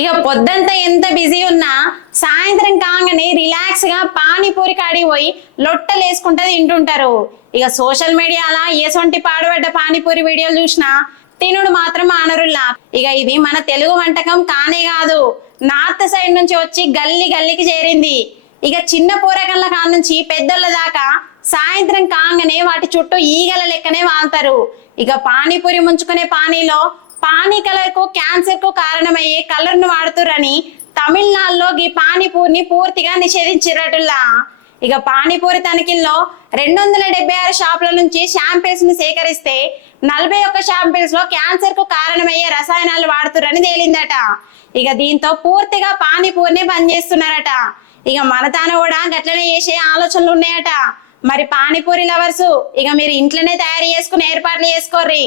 ఇక పొద్దంతా ఎంత బిజీ ఉన్నా సాయంత్రం కాగానే రిలాక్స్ గా పానీపూరి కాడికి పోయి లొట్టలు వేసుకుంటా తింటుంటారు. ఇక సోషల్ మీడియాలో ఎసొంటి పాడుపడ్డ పానీపూరి వీడియోలు చూసినా తినుడు మాత్రం ఆనరుల్లా. ఇక ఇది మన తెలుగు వంటకం కానే కాదు, నార్త్ సైడ్ నుంచి వచ్చి గల్లీ గల్లీకి చేరింది. ఇక చిన్న పూరకళ్ళ కాడ నుంచి పెద్దోళ్ళ దాకా సాయంత్రం కాగానే వాటి చుట్టూ ఈగల లెక్కనే వాళ్తారు. ఇక పానీపూరి ముంచుకునే పానీలో పానీ కలర్ కు క్యాన్సర్ కు కారణమయ్యే కలర్ ను వాడుతురని తమిళనాడులో ఈ పానీపూరిని పూర్తిగా నిషేధించినట్టులా. ఇక పానీపూరి తనిఖీల్లో 276 షాపుల నుంచి శాంపిల్స్ ని సేకరిస్తే 41 శాంపిల్స్ లో క్యాన్సర్ కు కారణమయ్యే రసాయనాలు వాడుతురని తేలిందట. ఇక దీంతో పూర్తిగా పానీపూరిని బంద్ చేస్తున్నారట. ఇక మన తాను కూడా గట్లనే చేసే ఆలోచనలు ఉన్నాయట. మరి పానీపూరి లవర్స్ ఇక మీరు ఇంట్లోనే తయారు చేసుకుని ఏర్పాట్లు చేసుకోర్రి.